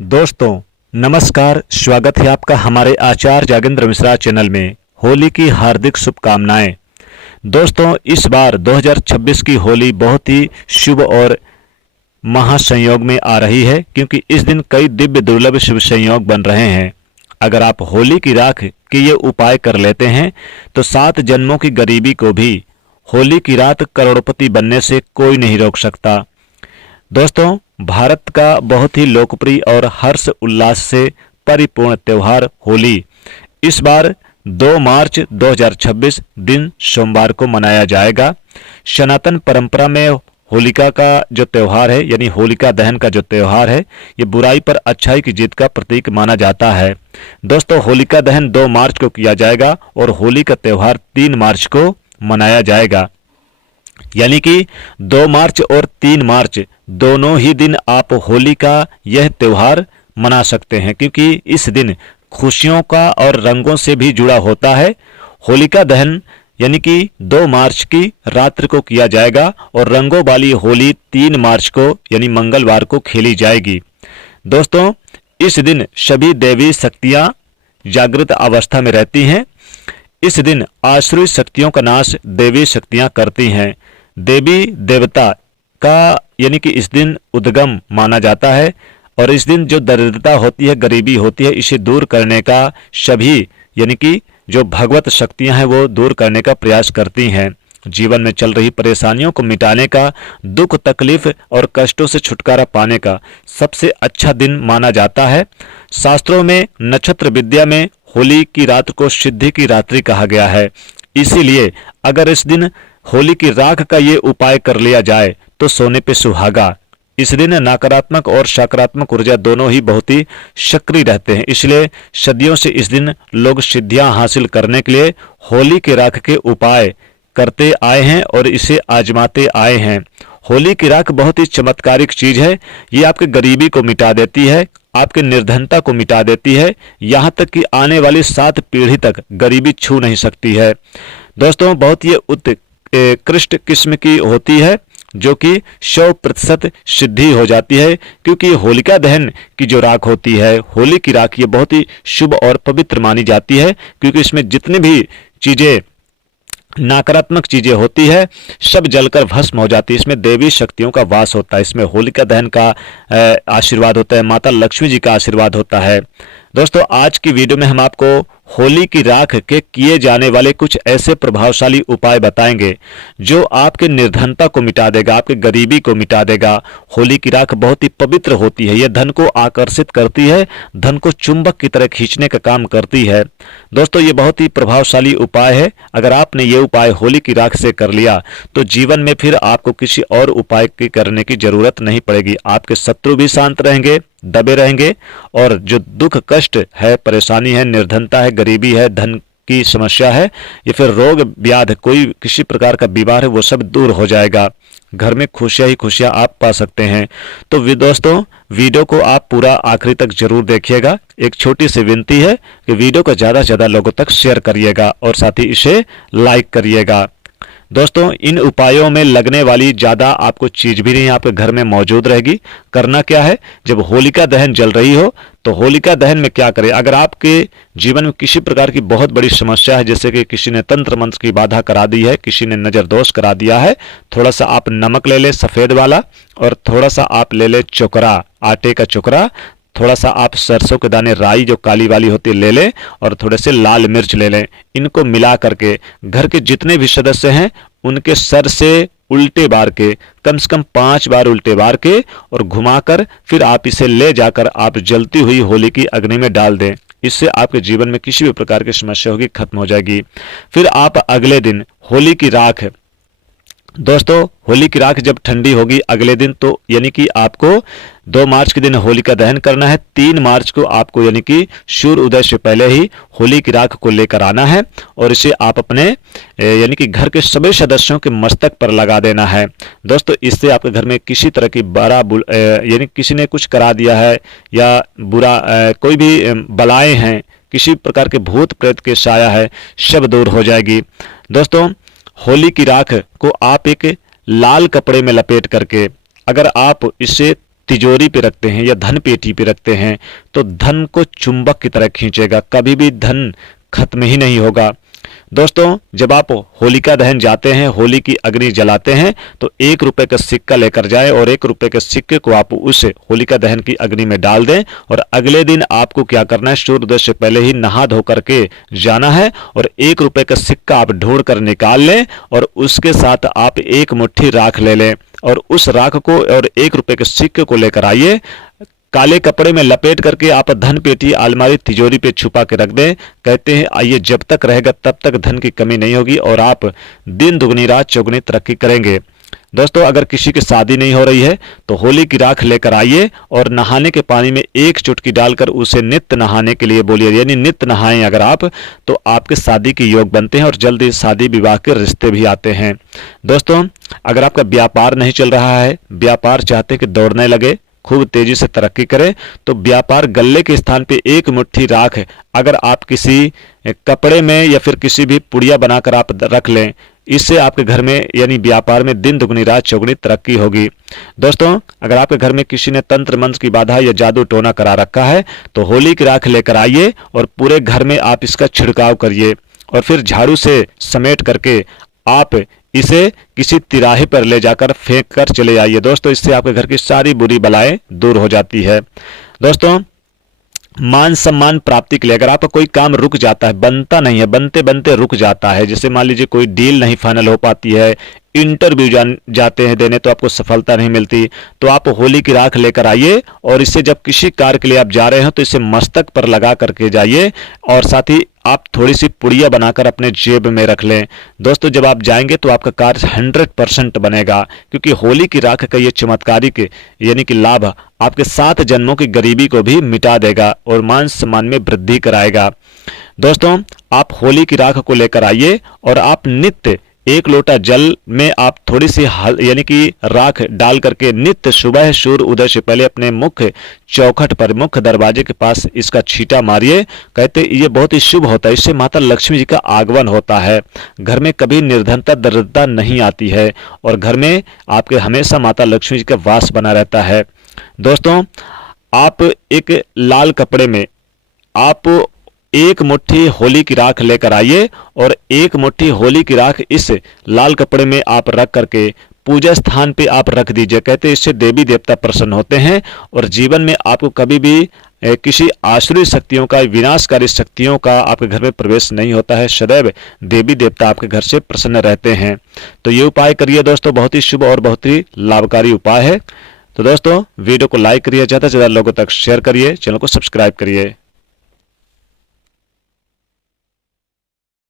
दोस्तों नमस्कार, स्वागत है आपका हमारे आचार्य जागेंद्र मिश्रा चैनल में। होली की हार्दिक शुभकामनाएं। दोस्तों इस बार 2026 की होली बहुत ही शुभ और महासंयोग में आ रही है, क्योंकि इस दिन कई दिव्य दुर्लभ शुभ संयोग बन रहे हैं। अगर आप होली की राख के ये उपाय कर लेते हैं तो 7 जन्मों की गरीबी को भी होली की रात करोड़पति बनने से कोई नहीं रोक सकता। दोस्तों भारत का बहुत ही लोकप्रिय और हर्ष उल्लास से परिपूर्ण त्यौहार होली इस बार 2 मार्च 2026 दिन सोमवार को मनाया जाएगा। सनातन परंपरा में होलिका का जो त्यौहार है, यानी होलिका दहन का जो त्यौहार है, ये बुराई पर अच्छाई की जीत का प्रतीक माना जाता है। दोस्तों होलिका दहन 2 मार्च को किया जाएगा और होली का त्यौहार 3 मार्च को मनाया जाएगा। यानी कि 2 मार्च और 3 मार्च दोनों ही दिन आप होली का यह त्यौहार मना सकते हैं, क्योंकि इस दिन खुशियों का और रंगों से भी जुड़ा होता है। होलिका दहन यानी कि 2 मार्च की रात्रि को किया जाएगा और रंगों वाली होली 3 मार्च को यानी मंगलवार को खेली जाएगी। दोस्तों इस दिन सभी देवी शक्तियां जागृत अवस्था में रहती हैं। इस दिन आसुरी शक्तियों का नाश देवी शक्तियां करती हैं। देवी देवता का यानी कि इस दिन उद्गम माना जाता है और इस दिन जो दरिद्रता होती है, गरीबी होती है, इसे दूर करने का सभी यानी कि जो भगवत शक्तियां हैं वो दूर करने का प्रयास करती हैं। जीवन में चल रही परेशानियों को मिटाने का, दुख तकलीफ और कष्टों से छुटकारा पाने का सबसे अच्छा दिन माना जाता है। शास्त्रों में नक्षत्र विद्या में होली की रात को सिद्धि की रात्रि कहा गया है। इसीलिए अगर इस दिन होली की राख का ये उपाय कर लिया जाए तो सोने पे सुहागा। इस दिन नकारात्मक और सकारात्मक ऊर्जा दोनों ही बहुत ही सक्रिय रहते हैं। इसलिए सदियों से इस दिन लोग सिद्धियां हासिल करने के लिए होली के राख के उपाय करते आए हैं और इसे आजमाते आए हैं। होली की राख बहुत ही चमत्कारिक चीज है। ये आपकी गरीबी को मिटा देती है, आपकी निर्धनता को मिटा देती है, यहाँ तक कि आने वाली 7 पीढ़ी तक गरीबी छू नहीं सकती है। दोस्तों बहुत ही उत्कृष्ट किस्म की होती है, जो कि 100% सिद्धि हो जाती है, क्योंकि होलिका दहन की जो राख होती है, होली की राख, ये बहुत ही शुभ और पवित्र मानी जाती है, क्योंकि इसमें जितनी भी चीजें नकारात्मक चीजें होती है सब जलकर भस्म हो जाती है। इसमें देवी शक्तियों का वास होता है, इसमें होलिका दहन का आशीर्वाद होता है, माता लक्ष्मी जी का आशीर्वाद होता है। दोस्तों आज की वीडियो में हम आपको होली की राख के किए जाने वाले कुछ ऐसे प्रभावशाली उपाय बताएंगे जो आपके निर्धनता को मिटा देगा, आपके गरीबी को मिटा देगा। होली की राख बहुत ही पवित्र होती है, यह धन को आकर्षित करती है, धन को चुंबक की तरह खींचने का काम करती है। दोस्तों ये बहुत ही प्रभावशाली उपाय है। अगर आपने ये उपाय होली की राख से कर लिया तो जीवन में फिर आपको किसी और उपाय की करने की जरूरत नहीं पड़ेगी। आपके शत्रु भी शांत रहेंगे, दबे रहेंगे, और जो दुख कष्ट है, परेशानी है, निर्धनता है, गरीबी है, धन की समस्या है, या फिर रोग व्याध, कोई किसी प्रकार का बीमार है, वो सब दूर हो जाएगा। घर में खुशियां ही खुशियां आप पा सकते हैं। तो दोस्तों वीडियो को आप पूरा आखिरी तक जरूर देखिएगा। एक छोटी सी विनती है कि वीडियो को ज़्यादा से ज़्यादा लोगों तक शेयर करिएगा और साथ ही इसे लाइक करिएगा। दोस्तों इन उपायों में लगने वाली ज़्यादा आपको चीज़ भी नहीं आपके घर में मौजूद रहेगी। करना क्या है, जब होलिका दहन जल रही हो तो होलिका दहन में क्या करें, अगर आपके जीवन में किसी प्रकार की बहुत बड़ी समस्या है, जैसे कि किसी ने तंत्र मंत्र की बाधा करा दी है, किसी ने नज़र दोष करा दिया है, थोड़ा सा आप नमक ले लें सफ़ेद वाला, और थोड़ा सा आप ले लें चोकरा, आटे का चोकरा, थोड़ा सा आप सरसों के दाने, राई जो काली वाली होती है ले लें, और थोड़े से लाल मिर्च ले लें। इनको मिला करके घर के जितने भी सदस्य हैं उनके सर से उल्टे बार के, कम से कम 5 बार उल्टे बार के, और घुमाकर फिर आप इसे ले जाकर आप जलती हुई होली की अग्नि में डाल दें। इससे आपके जीवन में किसी भी प्रकार की समस्या होगी खत्म हो जाएगी। फिर आप अगले दिन होली की राख, दोस्तों होली की राख जब ठंडी होगी अगले दिन, तो यानी कि आपको 2 मार्च के दिन होली का दहन करना है। 3 मार्च को आपको यानी कि सूर्य उदय से पहले ही होली की राख को लेकर आना है और इसे आप अपने यानी कि घर के सभी सदस्यों के मस्तक पर लगा देना है। दोस्तों इससे आपके घर में किसी तरह की यानी किसी ने कुछ करा दिया है या बुरा कोई भी बलाएं हैं, किसी प्रकार के भूत प्रेत के साया है, सब दूर हो जाएगी। दोस्तों होली की राख को आप एक लाल कपड़े में लपेट करके, अगर आप इसे तिजोरी पे रखते हैं या धन पेटी पे रखते हैं तो धन को चुंबक की तरह खींचेगा, कभी भी धन खत्म ही नहीं होगा। दोस्तों, जब आप होलिका दहन जाते हैं, होली की अग्नि जलाते हैं, तो 1 रुपए का सिक्का लेकर जाएं और 1 रुपए के सिक्के को आप उस होलिका दहन की अग्नि में डाल दें। और अगले दिन आपको क्या करना है, सूर्योदय से पहले ही नहा धो करके जाना है और 1 रुपए का सिक्का आप ढूंढ कर निकाल लें और उसके साथ आप 1 मुट्ठी राख ले लें और उस राख को और 1 रुपए के सिक्के को लेकर आइए, काले कपड़े में लपेट करके आप धन पेटी अलमारी तिजोरी पे छुपा के रख दें। कहते हैं आइए जब तक रहेगा तब तक धन की कमी नहीं होगी और आप दिन दुगनी रात चौगुनी तरक्की करेंगे। दोस्तों, अगर किसी की शादी नहीं हो रही है तो होली की राख लेकर आइए और नहाने के पानी में 1 चुटकी डालकर उसे नित्य नहाने के लिए बोलिए, यानी नित्य नहाएं अगर आप, तो आपके शादी के योग बनते हैं और जल्दी शादी विवाह के रिश्ते भी आते हैं। दोस्तों, अगर आपका व्यापार नहीं चल रहा है, व्यापार चाहते कि दौड़ने लगे, खूब तेजी से तरक्की करें, तो व्यापार गल्ले के स्थान पे 1 मुट्ठी राख अगर आप किसी कपड़े में या फिर किसी भी पुड़िया बनाकर आप रख लें, इससे आपके घर में यानी व्यापार में दिन दुगनी रात चौगुनी तरक्की होगी। दोस्तों, अगर आपके घर में किसी ने तंत्र मंत्र की बाधा या जादू टोना करा रखा है तो होली की राख लेकर आइए और पूरे घर में आप इसका छिड़काव करिए और फिर झाड़ू से समेट करके आप इसे किसी तिराहे पर ले जाकर फेंक कर चले आइए। दोस्तों, इससे आपके घर की सारी बुरी बलाएं दूर हो जाती है। दोस्तों, मान सम्मान प्राप्ति के लिए अगर आपका कोई काम रुक जाता है, बनता नहीं है, बनते बनते रुक जाता है, जैसे मान लीजिए कोई डील नहीं फाइनल हो पाती है, इंटरव्यू जाते हैं देने तो आपको सफलता नहीं मिलती, तो आप होली की राख लेकर आइए और इसे जब किसी कार्य के लिए आप जा रहे हो तो इसे मस्तक पर लगा करके जाइए और साथ ही आप थोड़ी सी पुड़िया बनाकर अपने जेब में रख लें। दोस्तों, जब आप जाएंगे तो आपका कार्य 100% बनेगा, क्योंकि होली की राख का ये चमत्कारिक यानी कि लाभ आपके 7 जन्मों की गरीबी को भी मिटा देगा और मान सम्मान में वृद्धि कराएगा। दोस्तों, आप होली की राख को लेकर आइए और आप नित्य 1 लोटा जल में आप थोड़ी सी यानी कि राख डाल करके नित्य सुबह सूर्य उदय से पहले अपने मुख्य चौखट पर, मुख्य दरवाजे के पास इसका छींटा मारिए। कहते ये बहुत ही शुभ होता है, इससे माता लक्ष्मी जी का आगमन होता है, घर में कभी निर्धनता दरिद्रता नहीं आती है और घर में आपके हमेशा माता लक्ष्मी जी का वास बना रहता है। दोस्तों, आप एक लाल कपड़े में आप 1 मुट्ठी होली की राख लेकर आइए और 1 मुट्ठी होली की राख इस लाल कपड़े में आप रख करके पूजा स्थान पे आप रख दीजिए। कहते हैं इससे देवी देवता प्रसन्न होते हैं और जीवन में आपको कभी भी किसी आसुरी शक्तियों का, विनाशकारी शक्तियों का आपके घर में प्रवेश नहीं होता है। सदैव देवी देवता आपके घर से प्रसन्न रहते हैं। तो ये उपाय करिए दोस्तों, बहुत ही शुभ और बहुत ही लाभकारी उपाय है। तो दोस्तों, वीडियो को लाइक करिए, ज़्यादा से ज़्यादा लोगों तक शेयर करिए, चैनल को सब्सक्राइब करिए।